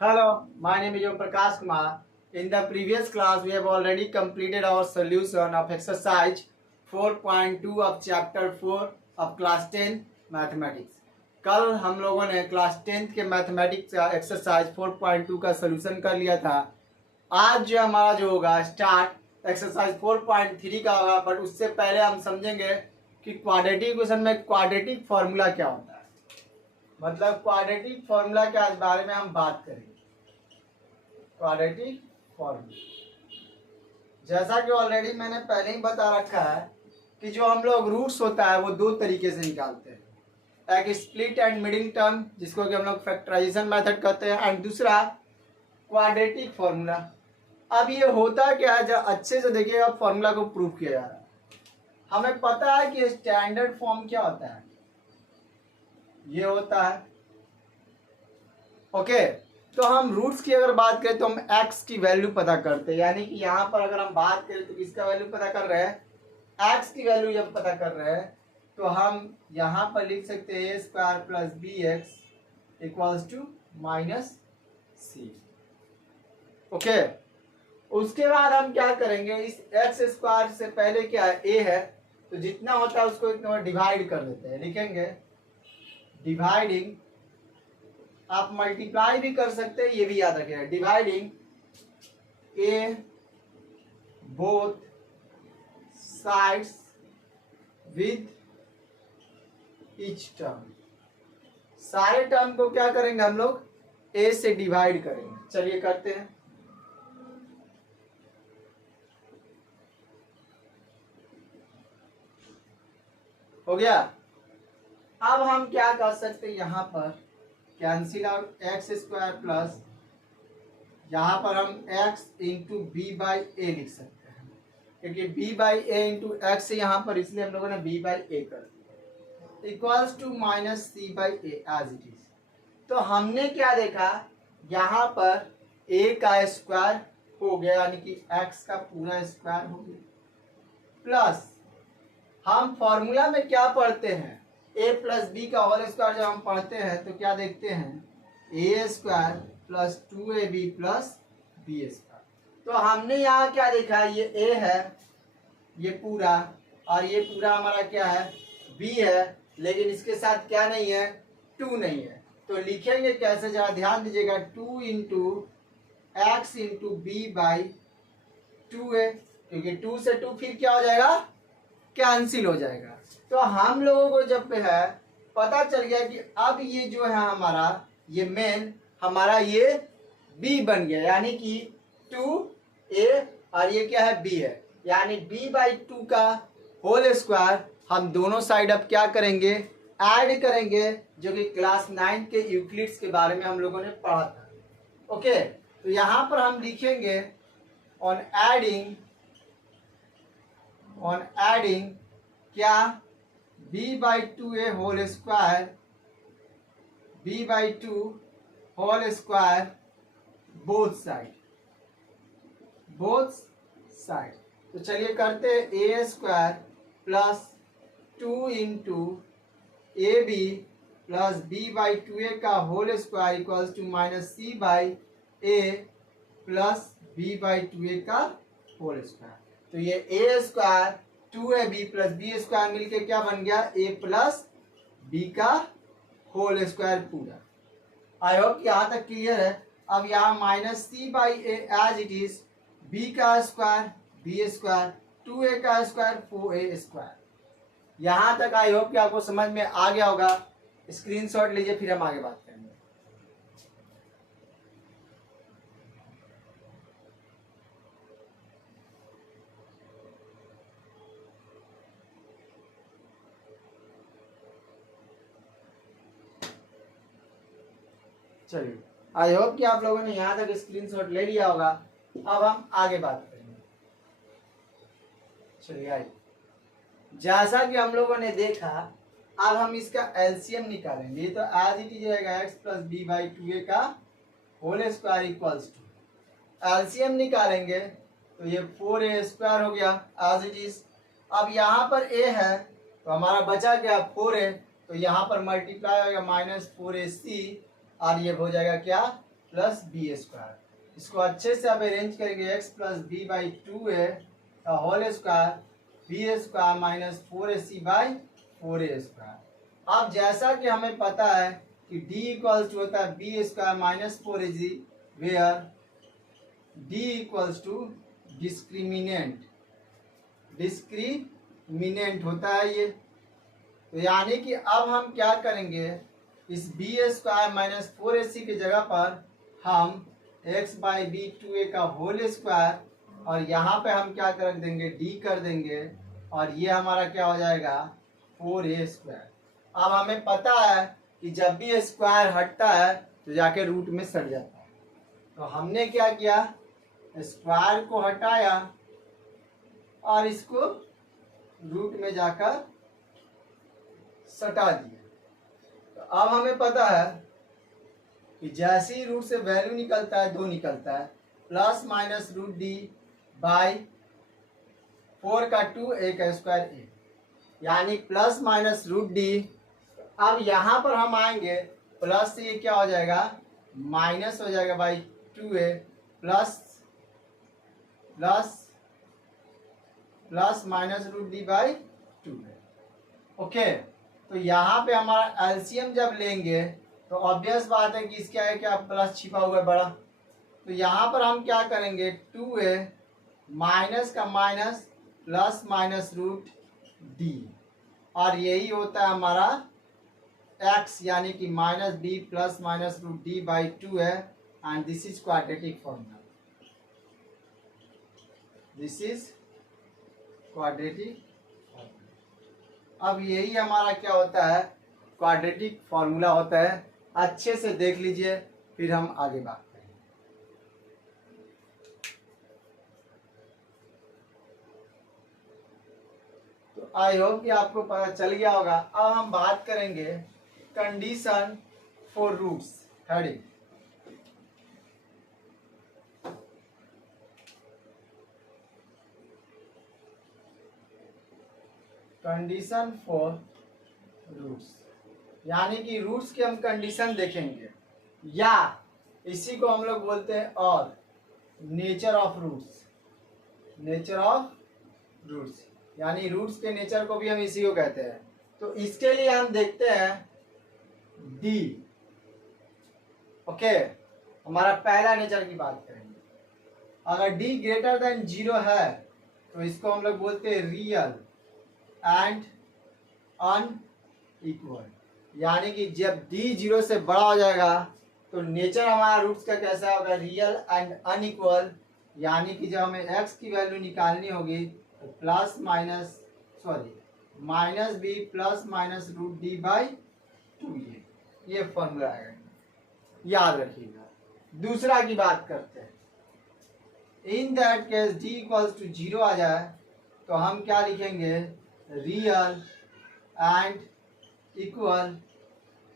Hello, my name is Om Prakash Kumar. In the previous class, we have already completed our solution of exercise 4.2 of chapter 4 of class 10 mathematics. कल हम लोगों ने class 10 के mathematics का exercise 4.2 का solution कर लिया था। आज जो हमारा जो होगा स्टार्ट एक्सरसाइज 4.3 का होगा, बट उससे पहले हम समझेंगे कि क्वाड्रेटिक इक्वेशन में क्वाड्रेटिक फॉर्मूला क्या होता है। मतलब क्वाड्रेटिक फॉर्मूला के आज बारे में हम बात करेंगे। क्वाड्रेटिक फॉर्मूला जैसा कि ऑलरेडी मैंने पहले ही बता रखा है कि जो हम लोग रूट्स होता है वो दो तरीके से निकालते हैं। एक स्प्लिट एंड मिडिल टर्म जिसको कि हम लोग फैक्टराइजेशन मेथड कहते हैं, एंड दूसरा क्वाड्रेटिक फॉर्मूला। अब ये होता क्या है, जब अच्छे से देखिएगा फॉर्मूला को प्रूव किया जा रहा है। हमें पता है कि स्टैंडर्ड फॉर्म क्या होता है, ये होता है ओके। तो हम रूट्स की अगर बात करें तो हम x की वैल्यू पता करते हैं, यानी कि यहाँ पर अगर हम बात करें तो किसका वैल्यू पता कर रहे हैं, x की वैल्यू जब पता कर रहे हैं तो हम यहाँ पर लिख सकते हैं a square plus B X equals to minus C. Okay, उसके बाद हम क्या करेंगे, इस एक्स स्क्वायर से पहले क्या है a है, तो जितना होता है उसको इतना डिवाइड कर देते हैं। लिखेंगे डिवाइडिंग, आप मल्टीप्लाई भी कर सकते हैं, ये भी याद रखिएगा। Dividing A both sides with each term. सारे टर्म को क्या करेंगे हम लोग, ए से डिवाइड करेंगे। चलिए करते हैं। हो गया। अब हम क्या कर सकते हैं, यहां पर cancel out x square plus, यहाँ पर हम x इंटू बी बाई ए लिख सकते हैं, क्योंकि b by A into x यहाँ पर, इसलिए हम लोगों ने b बाई ए कर दिया equals to minus C by A as it is. तो हमने क्या देखा, यहाँ पर a का स्क्वायर हो गया, यानी कि x का पूरा स्क्वायर हो गया, प्लस हम फॉर्मूला में क्या पढ़ते हैं, a प्लस बी का होल स्क्वायर जब हम पढ़ते हैं तो क्या देखते हैं, A square plus 2ab plus B square. तो हमने यहाँ क्या देखा, ये a है, ये पूरा, और ये पूरा हमारा क्या है, b है, लेकिन इसके साथ क्या नहीं है, 2 नहीं है। तो लिखेंगे कैसे, जरा ध्यान दीजिएगा, 2 into X into B by 2a, क्योंकि 2 से 2 फिर क्या हो जाएगा, कैंसिल हो जाएगा। तो हम लोगों को जब है पता चल गया कि अब ये जो है हमारा, ये मेन हमारा ये b बन गया, यानी कि 2a और ये क्या है, b है, यानी b बाई 2 का होल स्क्वायर हम दोनों साइड अब क्या करेंगे, ऐड करेंगे, जो कि क्लास 9 के यूक्लिड्स के बारे में हम लोगों ने पढ़ा था। ओके, तो यहाँ पर हम लिखेंगे ऑन एडिंग क्या, b by 2a whole square, b by 2 whole square both side. तो चलिए करते हैं, a square plus 2 into A B plus b by 2a का whole square equals to minus C by A plus b by 2a का whole square. तो ये a square 2ab plus B square मिलके क्या बन गया, a प्लस b का whole square पूरा। आई होप यहाँ तक क्लियर है। अब यहाँ minus C by A as it is, b का स्क्वायर b स्क्वायर 2a का स्क्वायर 4a स्क्वायर। यहाँ तक आई होप कि आपको समझ में आ गया होगा। स्क्रीनशॉट लीजिए, फिर हम आगे बात करेंगे। चलिए, आई होप कि आप लोगों ने यहाँ तक स्क्रीनशॉट ले लिया होगा। अब हम आगे बात करेंगे। चलिए आइए, जैसा कि हम लोगों ने देखा, अब हम इसका एलसीएम निकालेंगे। तो एज इट इज रहेगा X plus B by 2a का whole square equals to, LCM निकालेंगे तो ये 4a स्क्वायर हो गया एज इट इज। अब यहाँ पर a है तो हमारा बचा क्या, 4a, तो यहाँ पर मल्टीप्लाई होगा माइनस 4ac, और ये हो जाएगा क्या, प्लस बी स्क्वायर। इसको अच्छे से अब अरेंज करेंगे, x plus B by 2a का whole square, B square minus 4ac by 4a square. अब जैसा कि हमें पता है कि d इक्वल्स टू होता है B square minus 4ac, where d equals to discriminant होता है ये। तो यानी कि अब हम क्या करेंगे, इस बी स्क्वायर माइनस 4ac की जगह पर हम x बाई बी 2a का होल स्क्वायर और यहाँ पे हम क्या कर देंगे, d कर देंगे, और ये हमारा क्या हो जाएगा 4a स्क्वायर। अब हमें पता है कि जब भी स्क्वायर हटता है तो जाके रूट में सट जाता है। तो हमने क्या किया, स्क्वायर को हटाया और इसको रूट में जाकर सटा दिया। तो अब हमें पता है कि जैसे ही रूट से वैल्यू निकलता है 2 निकलता है, plus minus root D by 4 का 2 a का स्क्वायर a, यानी प्लस माइनस रूट डी। अब यहाँ पर हम आएंगे, प्लस से ये क्या हो जाएगा माइनस हो जाएगा by 2a plus plus plus minus root D by 2a। Okay, तो यहाँ पे हमारा एलसीएम जब लेंगे तो ऑब्वियस बात है कि इसका है क्या प्लस छिपा हुआ है बड़ा। तो यहाँ पर हम क्या करेंगे, 2a माइनस का minus plus minus root D, और यही होता है हमारा x, यानी कि minus B plus minus root D by 2 है, and this is quadratic formula. This is quadratic. अब यही हमारा क्या होता है, क्वाड्रेटिक फॉर्मूला होता है। अच्छे से देख लीजिए, फिर हम आगे बात करेंगे। तो आई होप कि आपको पता चल गया होगा। अब हम बात करेंगे condition for roots, heading. Condition for roots, यानी कि रूट्स के हम कंडीशन देखेंगे, या इसी को हम लोग बोलते हैं और nature of roots. Nature of roots यानी रूट्स के नेचर को भी हम इसी को कहते हैं। तो इसके लिए हम देखते हैं डी। ओके, हमारा पहला नेचर की बात करेंगे। अगर डी ग्रेटर देन 0 है तो इसको हम लोग बोलते हैं रियल एंड अनइक्वल, यानी कि जब d 0 से बड़ा हो जाएगा तो नेचर हमारा रूट्स का कैसा होगा, रियल एंड अनइक्वल। यानी कि जब हमें x की वैल्यू निकालनी होगी तो plus minus minus B plus minus root D by 2, ये फॉर्मूला है, याद रखिएगा। दूसरा की बात करते हैं, in that case d equals to 0 आ जाए तो हम क्या लिखेंगे, रियल एंड इक्वल।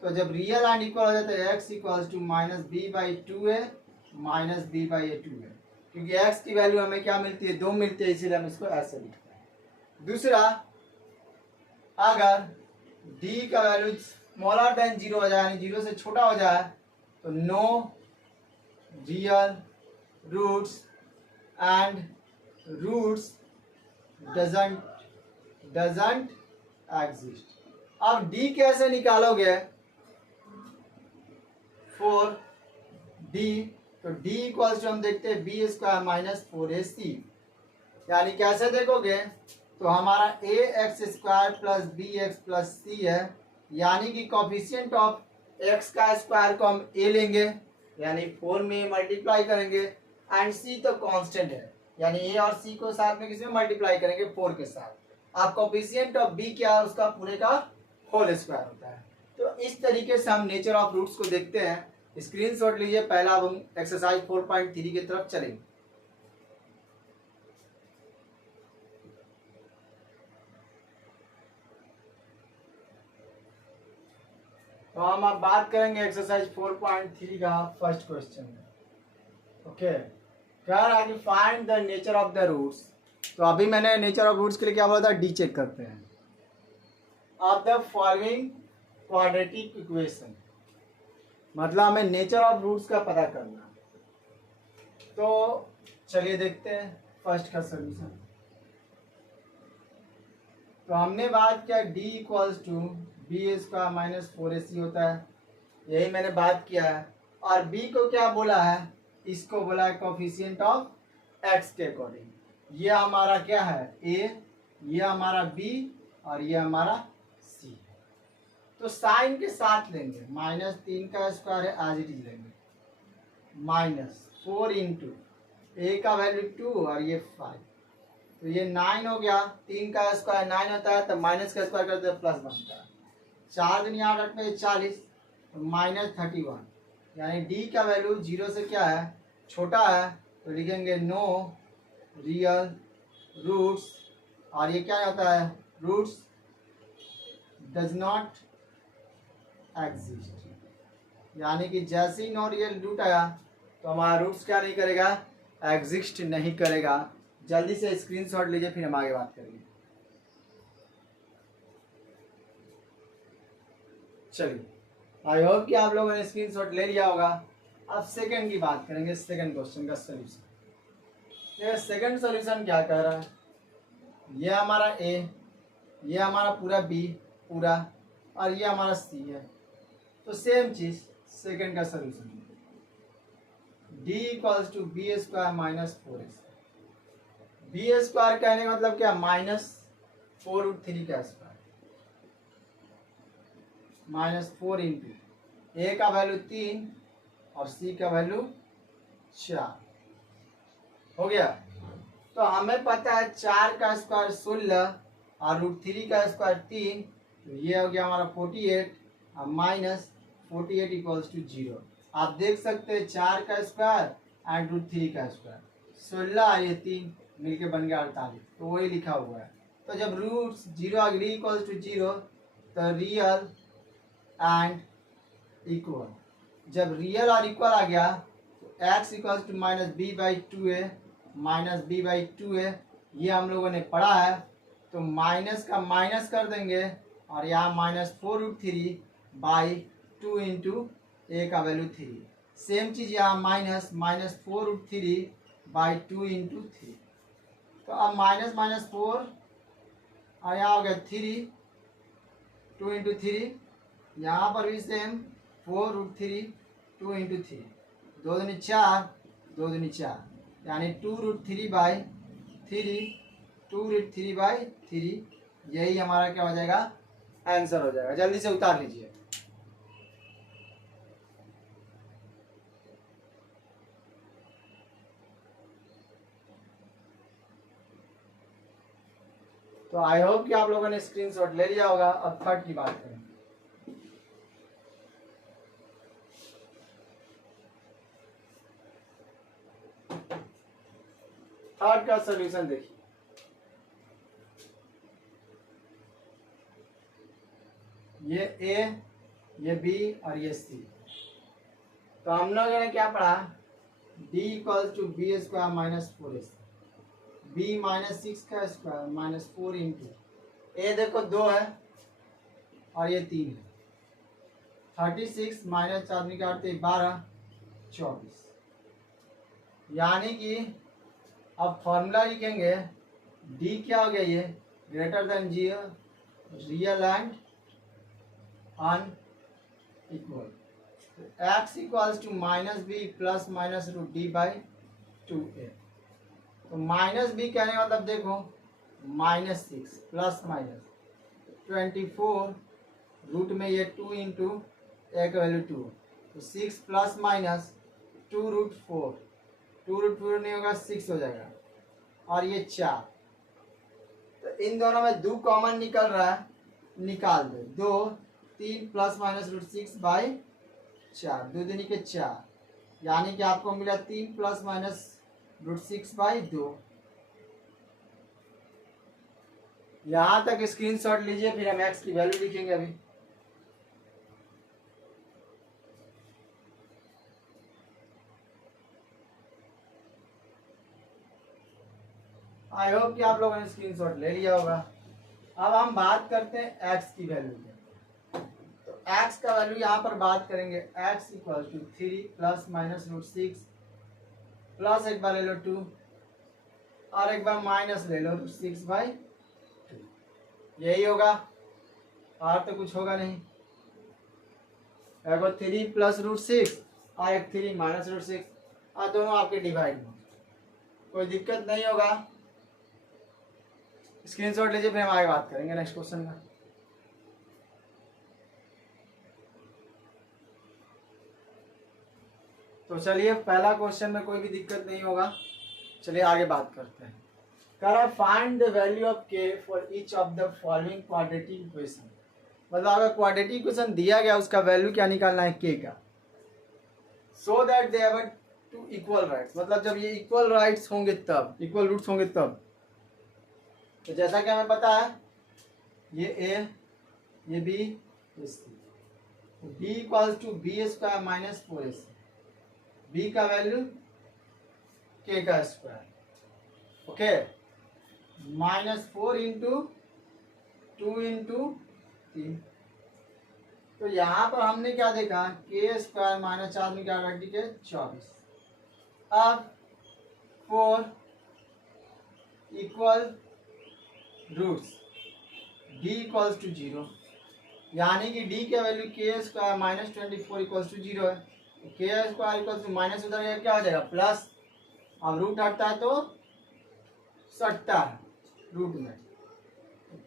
तो जब रियल एंड इक्वल हो जाता है x equals to minus b by 2a minus b by 2a, क्योंकि x की वैल्यू हमें क्या मिलती है, 2 मिलती है, इसीलिए हम इसको ऐसे लिखते हैं। दूसरा, अगर d का वैल्यू स्मॉलर देन 0 हो जाए, यानी 0 से छोटा हो जाए, तो no real roots and roots doesn't exist. अब d कैसे निकालोगे, फॉर d, तो d इक्वल्स टू हम देखते हैं बी स्क्वायर माइनस 4ac, यानी कैसे देखोगे, तो हमारा a X square plus B X plus C है, यानी कि कोफिशिएंट ऑफ x का स्क्वायर को हम a लेंगे, यानी 4 में मल्टीप्लाई करेंगे, एंड c तो कांस्टेंट है, यानी a और c को साथ में किसी में मल्टीप्लाई करेंगे 4 के साथ। अब कोफिशिएंट ऑफ b क्या है, उसका पूरे का होल स्क्वायर होता है। तो इस तरीके से हम नेचर ऑफ रूट्स को देखते हैं। स्क्रीनशॉट लीजिए, पहला अब हम एक्सरसाइज 4.3 की तरफ चलेंगे। तो हम अब बात करेंगे एक्सरसाइज 4.3 का फर्स्ट क्वेश्चन। ओके, कह रहा है कि find the nature of the roots. तो अभी मैंने नेचर ऑफ रूट्स के लिए क्या बोला था, डी चेक करते हैं। Of the following quadratic equation, मतलब हमें नेचर ऑफ रूट्स का पता करना। तो चलिए देखते हैं फर्स्ट का सोल्यूशन। तो हमने बात किया d equals to B square minus 4ac होता है, यही मैंने बात किया है। और b को क्या बोला है, इसको बोला है कोफिशिएंट ऑफ x के अकॉर्डिंग। ये हमारा क्या है a, ये हमारा b और ये हमारा c है। तो साइन के साथ लेंगे, -3 का स्क्वायर है एज इट इज लेंगे, -4 इंटू a का वैल्यू 2 और ये 5, तो ये 9 हो गया। 3 का स्क्वायर 9 होता है, तो माइनस का स्क्वायर करते हैं प्लस बनता है। 4 दिन 8 में 40, तो -31, यानी d का वैल्यू 0 से क्या है छोटा है, तो लिखेंगे नो रियल रूट्स। और ये क्या होता है, रूट्स डज नॉट एग्जिस्ट, यानी कि जैसे ही नो रियल रूट आया तो हमारा रूट्स क्या नहीं करेगा, एग्जिस्ट नहीं करेगा। जल्दी से स्क्रीनशॉट लीजिए, फिर हम आगे बात करेंगे। चलिए, आई होप कि आप लोगों ने स्क्रीनशॉट ले लिया होगा। अब सेकंड की बात करेंगे, सेकंड क्वेश्चन का सॉल्यूशन। देखिए सेकंड सॉल्यूशन क्या कह रहा है, ये हमारा a, ये हमारा पूरा b पूरा, और ये हमारा c है। तो सेम चीज सेकंड का solution, d equals to B square minus 4ac। B square कहने का मतलब क्या, -4√3 का स्क्वायर, -4 इंटू a का वैल्यू 3 और c का वैल्यू 4 हो गया। तो हमें पता है 4 का स्क्वायर 16 और √3 का स्क्वायर 3, तो ये हो गया हमारा 48 और -48 इक्वल्स टू 0। आप देख सकते हैं 4 का स्क्वायर एंड √3 का स्क्वायर 16 और ये 3 मिलके बन गया 48, तो वही लिखा हुआ है। तो जब रूट्स 0 आ गई इक्वल्स टू 0, तो रियल एंड इक्वल, जब रियल और इक्वल आ गया तो x equals to -b/2a -b/2a, ये हम लोगों ने पढ़ा है। तो माइनस का माइनस कर देंगे और यहाँ -4√3/2 इंटू a का वैल्यू 3। सेम चीज़ यहाँ -4√3/2 इंटू 3। तो अब -4 और यहाँ हो गया 3, 2 इंटू 3, यहाँ पर भी सेम 4√3 2 इंटू 3, 2 दूनी 4, 2 दूनी 4, यानी 2√3/3, 2√3/3, यही हमारा क्या हो जाएगा, आंसर हो जाएगा। जल्दी से उतार लीजिए। तो आई होप कि आप लोगों ने स्क्रीनशॉट ले लिया होगा। अब थर्ड की बात करें। थर्ड का सॉल्यूशन देखिए, ये a, ये b और ये c। तो हम लोगों ने क्या पढ़ा, d equals to B square minus 4ac, b -6 का स्क्वायर -4 इंटू a, देखो 2 है और ये 3 है, 36 -4 निकालते 12 24, यानी कि अब फॉर्मूला लिखेंगे, d क्या हो गया, ये greater than 0, real and unequal. x equals to -b plus -√d/2a। तो -b कहने का मतलब देखो -6 प्लस -24, रूट में ये 2 इंटू a का वैल्यू 2, तो 6 प्लस -2√4, 2√4 नहीं होगा 6 हो जाएगा, और ये 4। तो इन दोनों में 2 कॉमन निकल रहा है, निकाल दो, 2 3 प्लस -√6/4, 2 दूनी के 4, यानी कि आपको मिला 3 प्लस -√6/2। यहाँ तक स्क्रीनशॉट लीजिए, फिर हम x की वैल्यू लिखेंगे अभी। आई होप कि आप लोगों ने स्क्रीनशॉट ले लिया होगा। अब हम बात करते हैं x की वैल्यू की। तो x का वैल्यू यहाँ पर बात करेंगे x equal to 3 plus minus root 6 plus एक बार ले लो 2 और एक बार माइनस ले लो रूट 6/2, यही होगा और तो कुछ होगा नहीं। एक 3 प्लस रूट 6 और एक 3 माइनस रूट 6 और दोनों आपके डिवाइड में, कोई दिक्कत नहीं होगा। स्क्रीनशॉट लीजिए, फिर हम आगे बात करेंगे नेक्स्ट क्वेश्चन का। तो चलिए पहला क्वेश्चन में कोई भी दिक्कत नहीं होगा, चलिए आगे बात करते हैं। करा फाइंड द वैल्यू ऑफ के for each of the following quadratic equation. मतलब अगर क्वाड्रेटिक इक्वेशन दिया गया उसका वैल्यू क्या निकालना है के का, so that they have two equal rights. मतलब जब ये इक्वल राइट्स होंगे तब, इक्वल रूट्स होंगे तब। तो जैसा कि हमें पता है ये ए ये बी ये C, B equals to B square minus 4ac, B का वैल्यू के का स्क्वायर, ओके, -4 इंटू 2 इंटू 3। तो यहाँ पर हमने क्या देखा, के स्क्वायर माइनस 4 में क्या रख के 24। अब 4 equal roots d equals to 0, यानी कि d के वैल्यू के स्क्वायर माइनस 24 इक्वल्स टू 0 है। के स्क्वायर इक्वल्स टू माइनस उधर क्या हो जाएगा प्लस, अब रूट हटता है तो सटता है रूट में,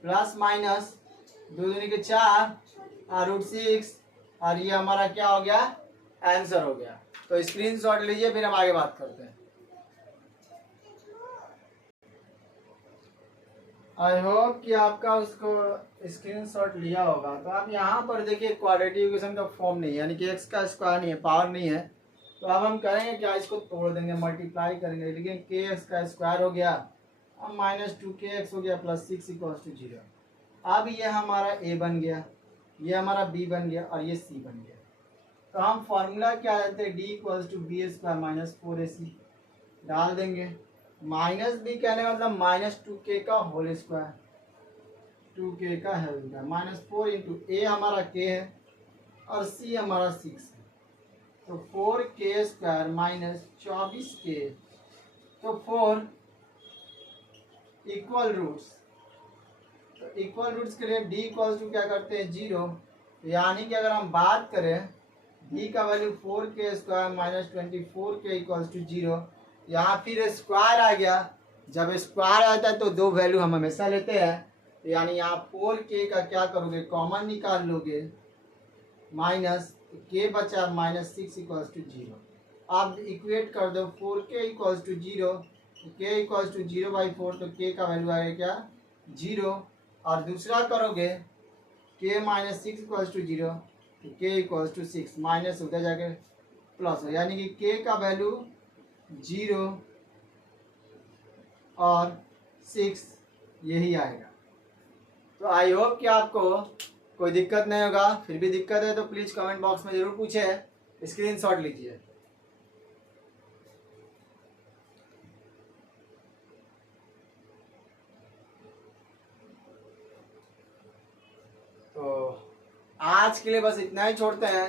प्लस माइनस 2 दूनी के 4 और रूट 6 और ये हमारा क्या हो गया आंसर हो गया। तो स्क्रीनशॉट लीजिए, फिर हम आगे बात करते हैं। आई होप कि आपका उसको स्क्रीनशॉट लिया होगा। तो आप यहाँ पर देखिए क्वाड्रेटिक इक्वेशन का फॉर्म नहीं है, यानी कि एक्स का स्क्वायर नहीं है, पावर नहीं है। तो अब हम करेंगे क्या, इसको तोड़ देंगे, मल्टीप्लाई करेंगे, लेकिन के एक्स का स्क्वायर हो गया, अब -2kx हो गया प्लस 6 इक्वल्स टू 0। अब ये हमारा ए बन गया, ये हमारा बी बन गया और ये सी बन गया। तो हम फॉर्मूला क्या लेते हैं, D equals to B square minus 4ac डाल देंगे, माइनस बी कहने का मतलब -2k का होल स्क्वायर, 2k का होल स्क्वायर, -4 इंटू ए हमारा k है और c हमारा 6 है। तो 4k स्क्वायर माइनस 24k, तो 4 इक्वल रूट्स, तो इक्वल रूट्स के लिए d इक्वल्स टू क्या करते हैं 0। यानी कि अगर हम बात करें d का value 4k square minus 24k equals to 0, यहाँ फिर स्क्वायर आ गया। जब स्क्वायर आता है तो दो वैल्यू हम हमेशा लेते हैं, तो यानी यहाँ 4k का क्या करोगे कॉमन निकाल लोगे, माइनस k बचा -6 इक्वल्स टू 0। अब इक्वेट कर दो 4k equals to 0, k equals to 0/4, तो k का वैल्यू आएगा क्या 0। और दूसरा करोगे k -6 इक्वल्स टू 0, तो k इक्वल्स टू 6, माइनस उधर जाके प्लस हो, यानी कि k का वैल्यू 0 और 6 यही आएगा। तो आई होप कि आपको कोई दिक्कत नहीं होगा। फिर भी दिक्कत है तो प्लीज़ कमेंट बॉक्स में ज़रूर पूछें, स्क्रीनशॉट लीजिए। तो आज के लिए बस इतना ही छोड़ते हैं,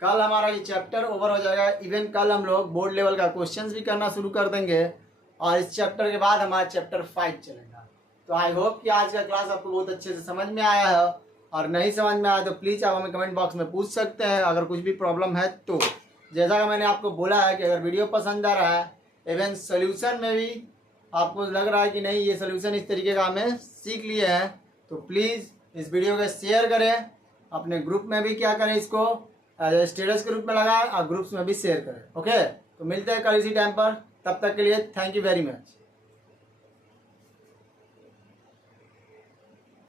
कल हमारा ये चैप्टर ओवर हो जाएगा। इवन कल हम लोग बोर्ड लेवल का क्वेश्चंस भी करना शुरू कर देंगे और इस चैप्टर के बाद हमारा चैप्टर 5 चलेगा। तो आई होप कि आज का क्लास आपको बहुत अच्छे से समझ में आया है, और नहीं समझ में आया तो प्लीज़ आप हमें कमेंट बॉक्स में पूछ सकते हैं अगर कुछ भी प्रॉब्लम है तो। जैसा कि मैंने आपको बोला है कि अगर वीडियो पसंद आ रहा है, इवन सोल्यूशन में भी आपको लग रहा है कि नहीं ये सोल्यूशन इस तरीके का हमें सीख लिए हैं, तो प्लीज़ इस वीडियो को शेयर करें, अपने ग्रुप में भी क्या करें, इसको स्टेटस के रूप में लगाएं और ग्रुप्स में भी शेयर करें। ओके, तो मिलते हैं कल इसी टाइम पर, तब तक के लिए थैंक यू वेरी मच।